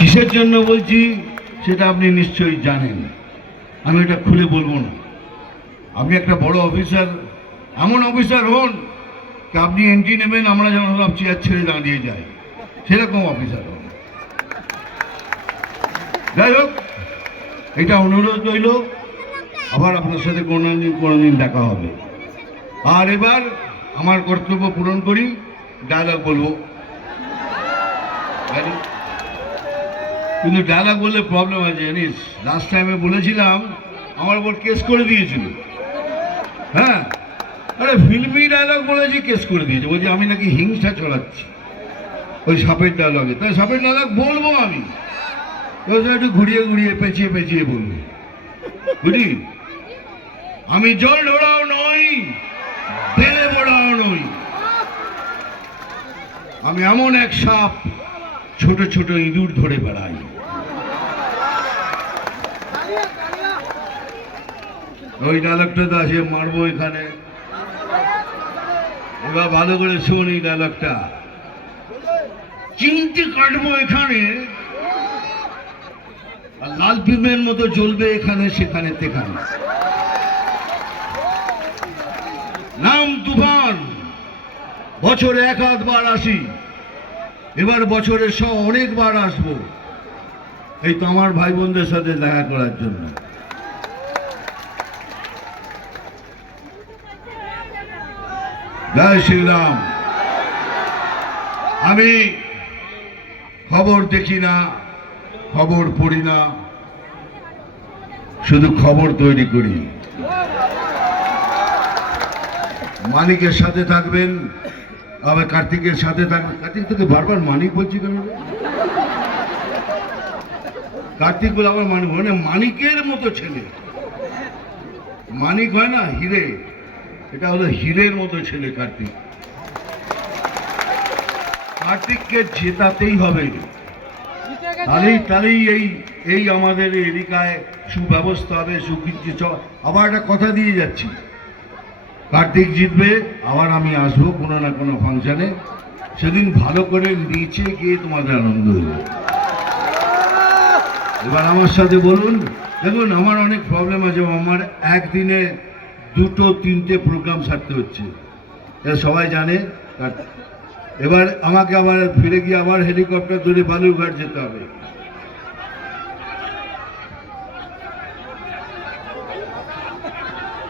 কিসের জন্য বলছি সেটা আপনি নিশ্চয়ই জানেন, আমি এটা খুলে বলবো না। আপনি একটা বড় অফিসার, এমন অফিসার হন যে আপনি এন্ট্রি নেবেন, আমরা যেন সব চেয়ার ছেড়ে দাঁড়িয়ে যাই, সেরকম অফিসার হন। যাই হোক, এটা অনুরোধ রইল, আবার আপনার সাথে কোনোদিন দেখা হবে। আর এবার আমার কর্তব্য পূরণ করি, ডায়লগ বলবো। কিন্তু ডায়লগ বললে প্রবলেম আছে জানিস, লাস্ট টাইমে বলেছিলাম আমার উপর কেস করে দিয়েছিল। হ্যাঁ, আরে ফিল্মি ডায়লগ বলেছি, কেস করে দিয়েছে, বলছি আমি নাকি হিংসা ছড়াচ্ছি ওই সাপের ডায়লগে। তাই সাপের ডায়লগ বলবো আমি, একটু ঘুরিয়ে ঘুরিয়ে পেঁচিয়ে পেঁচিয়ে বলবো, বুঝলি? আমি জল ঢোড়াও নই, বেলে বড়াও নই, আমি এমন এক সাপ ছোট ছোট ইঁদুর ধরে বেড়াই। ওই ডায়লগটা তো আছে, মারবো এখানে। এবার ভালো করে শোন এই ডায়লগটা, চিমটি কাটবো এখানে, আর লাল পিঁপড়ের মতো জ্বলবে এখানে সেখানে তেখানে। নাম তুফান, বছরে এক আধবার আসি, এবার বছরে অনেকবার আসবো, এই তো আমার ভাই বোনদের সাথে দেখা করার জন্য। জয় শ্রীরাম। আমি খবর দেখি না, খবর পড়ি না, শুধু খবর তৈরি করি। মানিকের সাথে থাকবেন, আবার কার্তিকের সাথে থাকবেন। কার্তিক তোকে বারবার মানিক বলছি কেন? কার্তিক বলে আবার মানিক, মানে মানিকের মতো ছেলে। মানিক হয় না হিরে, এটা হলো হীরের মতো ছেলে কার্তিক। কার্তিককে জেতাতেই হবে, তাহলেই এই আমাদের এলাকায় সুব্যবস্থা হবে, সুবিচ্ছিন্ন। আবার একটা কথা দিয়ে যাচ্ছি, কার্তিক জিতবে, আবার আমি আসবো কোনো না কোনো ফাংশনে, সেদিন ভালো করে নিচে গিয়ে তোমাদের আনন্দ হইবে। এবার আমার সাথে বলুন। দেখুন, আমার অনেক প্রবলেম আছে, আমার একদিনে 2-3টে প্রোগ্রাম সারতে হচ্ছে, এটা সবাই জানে। এবার আমাকে আবার ফিরে গিয়ে আবার হেলিকপ্টার ধরে বালুরঘাট যেতে হবে।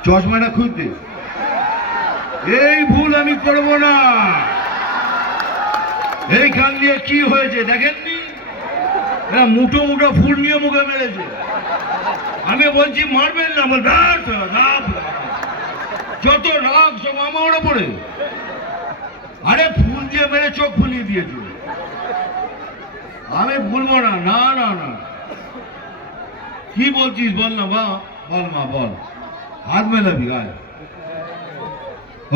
চশমাটা খুলতে, এই ভুল আমি করব না। এই কান দিয়ে কি হয়েছে দেখেননি? এরা মুঠো মুঠো ফুল নিয়ে মুখে মেরেছে। আমি বলছি মারবেন না, বল যত রাগ সব আমার ওপরে। আরে ফুল দিয়ে মেরে চোখ ফুলিয়ে দিয়েছে, আমি ভুলবো না। না না না, কি বলছিস বল না, বা বল মা বল, হাত মেলাবি গায়ে।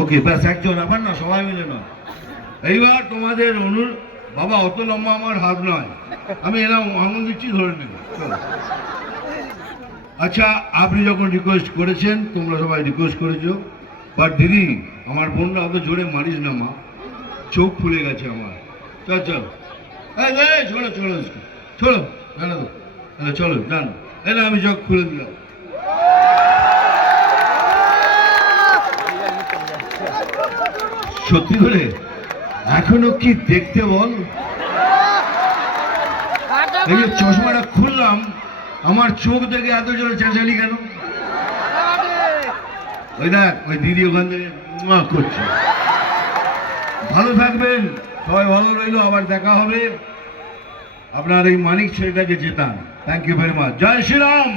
ওকে ব্যাস, একজন, আবার না সবাই মিলে নয়। এইবার তোমাদের বাবা অত লম্বা আমার হাত নয়, আমি এরকম আঙুল দিচ্ছি, ধরে নেব। আচ্ছা, আপনি যখন রিকোয়েস্ট করেছেন, তোমরা সবাই রিকোয়েস্ট করেছো, বাট দিদি আমার বোনরা অত জোরে মারিস না মা, চোখ ফুলে গেছে আমার। চল চল, চলো চলো চলো, জানো তো, চলো জানো, এলে আমি চোখ খুলে দিলাম। সত্যি করে এখনো কি দেখতে বল? এই যে চশমাটা খুললাম, আমার চোখ দেখে এত জোরে চেঁচালি কেন? ওই দেখ, ওই দিদি ওখান থেকে করছে। ভালো থাকবেন সবাই, ভালো রইল, আবার দেখা হবে। আপনার এই মানিক ছেলেটাকে জেতান। Thank you very much. জয় শ্রীরাম।